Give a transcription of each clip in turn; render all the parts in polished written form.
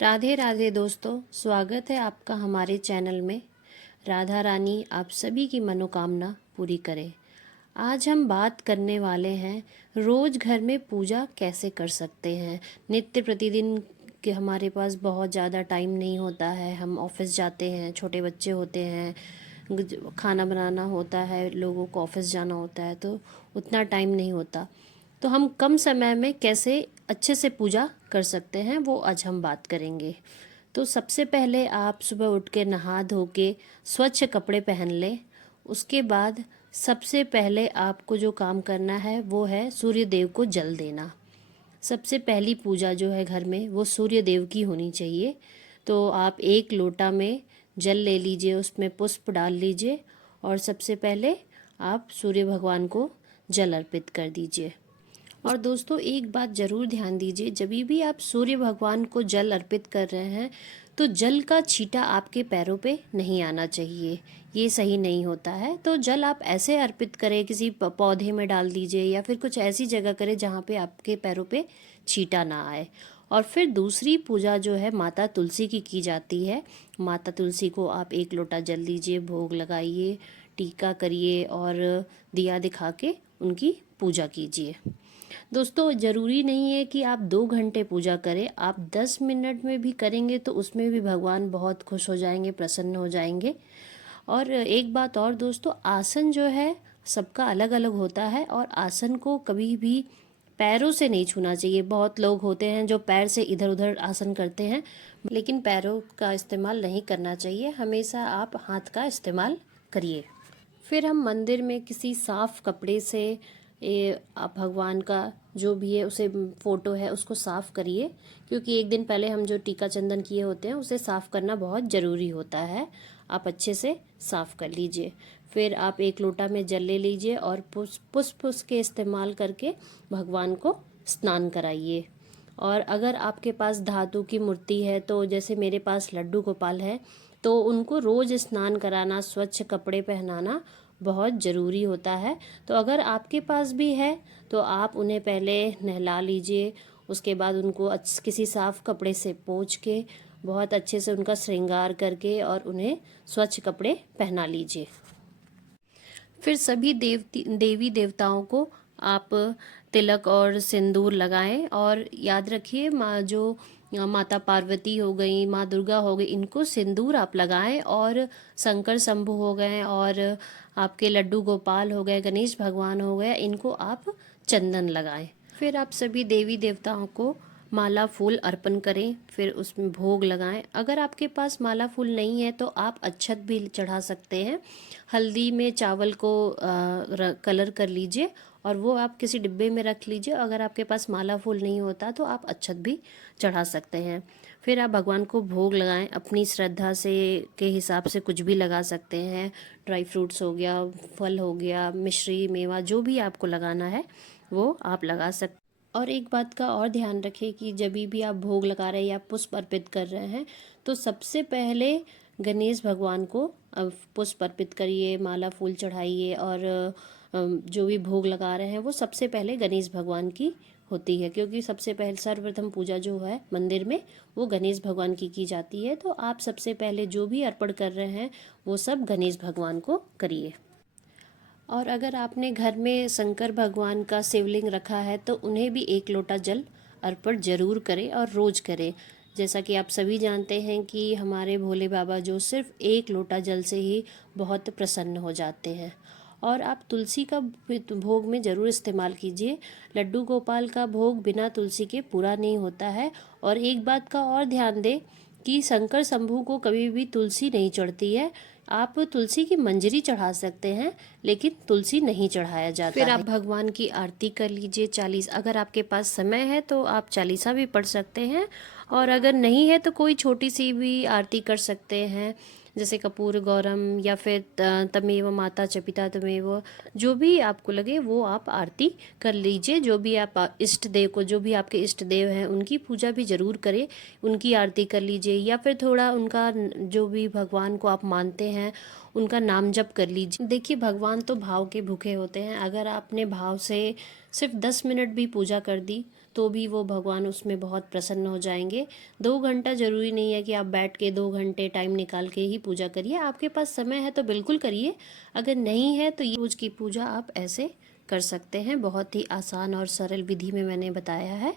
राधे राधे दोस्तों, स्वागत है आपका हमारे चैनल में। राधा रानी आप सभी की मनोकामना पूरी करे। आज हम बात करने वाले हैं रोज़ घर में पूजा कैसे कर सकते हैं। नित्य प्रतिदिन के हमारे पास बहुत ज़्यादा टाइम नहीं होता है, हम ऑफिस जाते हैं, छोटे बच्चे होते हैं, खाना बनाना होता है, लोगों को ऑफिस जाना होता है, तो उतना टाइम नहीं होता। तो हम कम समय में कैसे अच्छे से पूजा कर सकते हैं वो आज हम बात करेंगे। तो सबसे पहले आप सुबह उठ के नहा धो के स्वच्छ कपड़े पहन लें। उसके बाद सबसे पहले आपको जो काम करना है वो है सूर्य देव को जल देना। सबसे पहली पूजा जो है घर में वो सूर्य देव की होनी चाहिए। तो आप एक लोटा में जल ले लीजिए, उसमें पुष्प डाल लीजिए और सबसे पहले आप सूर्य भगवान को जल अर्पित कर दीजिए। और दोस्तों एक बात ज़रूर ध्यान दीजिए, जब भी आप सूर्य भगवान को जल अर्पित कर रहे हैं तो जल का छींटा आपके पैरों पे नहीं आना चाहिए, ये सही नहीं होता है। तो जल आप ऐसे अर्पित करें, किसी पौधे में डाल दीजिए या फिर कुछ ऐसी जगह करें जहाँ पे आपके पैरों पे छींटा ना आए। और फिर दूसरी पूजा जो है माता तुलसी की जाती है। माता तुलसी को आप एक लोटा जल लीजिए, भोग लगाइए, टीका करिए और दिया दिखा के उनकी पूजा कीजिए। दोस्तों ज़रूरी नहीं है कि आप 2 घंटे पूजा करें, आप 10 मिनट में भी करेंगे तो उसमें भी भगवान बहुत खुश हो जाएंगे, प्रसन्न हो जाएंगे। और एक बात और दोस्तों, आसन जो है सबका अलग अलग होता है और आसन को कभी भी पैरों से नहीं छूना चाहिए। बहुत लोग होते हैं जो पैर से इधर उधर आसन करते हैं, लेकिन पैरों का इस्तेमाल नहीं करना चाहिए, हमेशा आप हाथ का इस्तेमाल करिए। फिर हम मंदिर में किसी साफ कपड़े से आप भगवान का जो भी है उसे फ़ोटो है उसको साफ़ करिए, क्योंकि एक दिन पहले हम जो टीका चंदन किए होते हैं उसे साफ़ करना बहुत ज़रूरी होता है। आप अच्छे से साफ़ कर लीजिए। फिर आप एक लोटा में जल ले लीजिए और पुष्प के इस्तेमाल करके भगवान को स्नान कराइए। और अगर आपके पास धातु की मूर्ति है, तो जैसे मेरे पास लड्डू गोपाल है, तो उनको रोज़ स्नान कराना, स्वच्छ कपड़े पहनाना बहुत ज़रूरी होता है। तो अगर आपके पास भी है तो आप उन्हें पहले नहला लीजिए, उसके बाद उनको किसी साफ़ कपड़े से पोंछ के बहुत अच्छे से उनका श्रृंगार करके और उन्हें स्वच्छ कपड़े पहना लीजिए। फिर सभी देवी देवताओं को आप तिलक और सिंदूर लगाएं और याद रखिए माता पार्वती हो गई, माँ दुर्गा हो गई, इनको सिंदूर आप लगाएं। और शंकर शंभु हो गए और आपके लड्डू गोपाल हो गए, गणेश भगवान हो गए, इनको आप चंदन लगाएं। फिर आप सभी देवी देवताओं को माला फूल अर्पण करें, फिर उसमें भोग लगाएं। अगर आपके पास माला फूल नहीं है तो आप अक्षत भी चढ़ा सकते हैं। हल्दी में चावल को कलर कर लीजिए और वो आप किसी डिब्बे में रख लीजिए। अगर आपके पास माला फूल नहीं होता तो आप अक्षत भी चढ़ा सकते हैं। फिर आप भगवान को भोग लगाएं, अपनी श्रद्धा से के हिसाब से कुछ भी लगा सकते हैं। ड्राई फ्रूट्स हो गया, फल हो गया, मिश्री, मेवा, जो भी आपको लगाना है वो आप लगा सकते। और एक बात का और ध्यान रखें कि जब भी आप भोग लगा रहे हैं या पुष्प अर्पित कर रहे हैं तो सबसे पहले गणेश भगवान को पुष्प अर्पित करिए, माला फूल चढ़ाइए और जो भी भोग लगा रहे हैं वो सबसे पहले गणेश भगवान की होती है, क्योंकि सबसे पहले सर्वप्रथम पूजा जो है मंदिर में वो गणेश भगवान की जाती है। तो आप सबसे पहले जो भी अर्पण कर रहे हैं वो सब गणेश भगवान को करिए। और अगर आपने घर में शंकर भगवान का शिवलिंग रखा है तो उन्हें भी एक लोटा जल अर्पण जरूर करें और रोज़ करें। जैसा कि आप सभी जानते हैं कि हमारे भोले बाबा जो सिर्फ एक लोटा जल से ही बहुत प्रसन्न हो जाते हैं। और आप तुलसी का भोग में ज़रूर इस्तेमाल कीजिए। लड्डू गोपाल का भोग बिना तुलसी के पूरा नहीं होता है। और एक बात का और ध्यान दें कि शंकर शंभू को कभी भी तुलसी नहीं चढ़ती है। आप तुलसी की मंजरी चढ़ा सकते हैं लेकिन तुलसी नहीं चढ़ाया जाता फिर आप भगवान की आरती कर लीजिए। 40, अगर आपके पास समय है तो आप चालीसा भी पढ़ सकते हैं, और अगर नहीं है तो कोई छोटी सी भी आरती कर सकते हैं, जैसे कपूर गौरम या फिर तमेव माता चपिता तमेव, जो भी आपको लगे वो आप आरती कर लीजिए। जो भी आप इष्ट देव को, जो भी आपके इष्ट देव हैं उनकी पूजा भी ज़रूर करें, उनकी आरती कर लीजिए, या फिर थोड़ा उनका जो भी भगवान को आप मानते हैं उनका नाम जप कर लीजिए। देखिए भगवान तो भाव के भूखे होते हैं, अगर आपने भाव से सिर्फ 10 मिनट भी पूजा कर दी तो भी वो भगवान उसमें बहुत प्रसन्न हो जाएंगे। 2 घंटा ज़रूरी नहीं है कि आप बैठ के 2 घंटे टाइम निकाल के ही पूजा करिए, आपके पास समय है तो बिल्कुल करिए, अगर नहीं है तो ये रोज़ की पूजा आप ऐसे कर सकते हैं। बहुत ही आसान और सरल विधि में मैंने बताया है।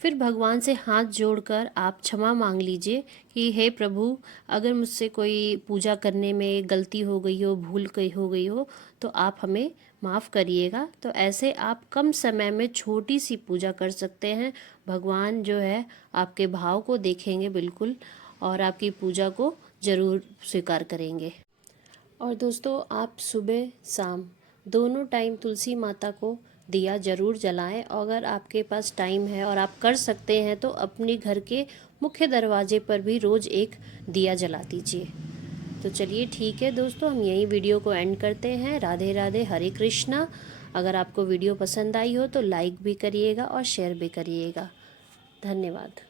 फिर भगवान से हाथ जोड़कर आप क्षमा मांग लीजिए कि हे प्रभु, अगर मुझसे कोई पूजा करने में गलती हो गई हो, भूल गई हो गई हो, तो आप हमें माफ़ करिएगा। तो ऐसे आप कम समय में छोटी सी पूजा कर सकते हैं। भगवान जो है आपके भाव को देखेंगे बिल्कुल, और आपकी पूजा को ज़रूर स्वीकार करेंगे। और दोस्तों, आप सुबह शाम दोनों टाइम तुलसी माता को दिया ज़रूर जलाएं। और अगर आपके पास टाइम है और आप कर सकते हैं तो अपने घर के मुख्य दरवाजे पर भी रोज़ एक दिया जला दीजिए। तो चलिए ठीक है दोस्तों, हम यही वीडियो को एंड करते हैं। राधे राधे, हरे कृष्णा। अगर आपको वीडियो पसंद आई हो तो लाइक भी करिएगा और शेयर भी करिएगा। धन्यवाद।